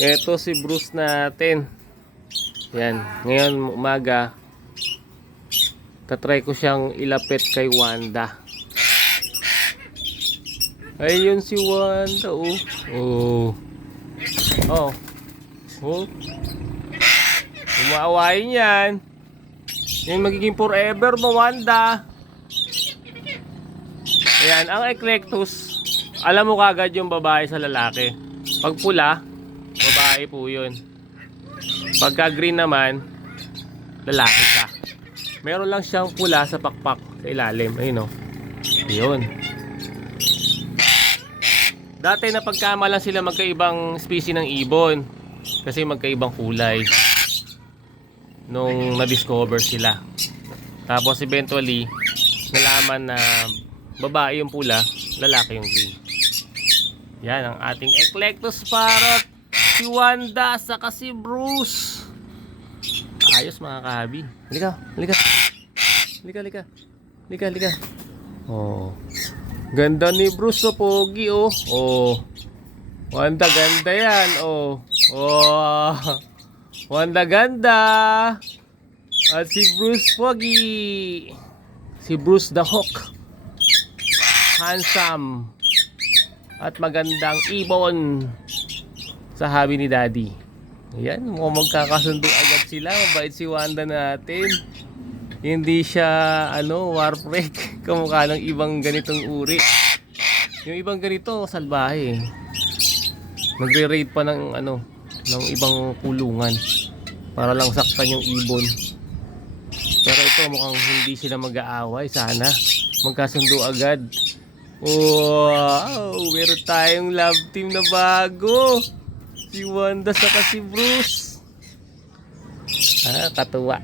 Ito si Bruce natin. Yan. Ngayon umaga, tatry ko siyang ilapit kay Wanda. Ayun si Wanda, oh. Oh. Oh. Oh. Umaawayin yan. Yan magiging forever mo, Wanda. Ayan, ang eclectus, alam mo kagad yung babae sa lalaki. Pag pula, babae po yun. Pagka green naman, lalaki siya. Meron lang siyang pula sa pakpak sa ilalim. Ayun, oh. Ayun. Dati na pagkama lang sila magkaibang species ng ibon. Kasi magkaibang kulay. Nung na-discover sila. Tapos eventually, nalaman na babae yung pula, lalaki yung green. Yan ang ating eclectus parrot. Si Wanda, saka si Bruce. Ayos mga kahabi. Halika, halika. Halika, halika. Halika, halika. Oh. Ganda ni Bruce, so pogi, oh. Oh. Wanda, ganda yan, oh. Oh. Wanda, ganda. At si Bruce, pogi. Si Bruce the Hawk. Handsome. At magandang ibon sa habi ni Daddy. Ayan, mukhang magkakasundo agad sila. Mabait si Wanda natin. Hindi siya warpreak kamukha ng ibang ganitong uri. Yung ibang ganito salbahe. Nagre-raid pa ng ng ibang kulungan para lang saktan yung ibon. Pero ito mukhang hindi sila mag-aaway. Sana magkasundo agad. Wow, meron tayong love team na bago. Si Wanda saka si Bruce. Katuwa.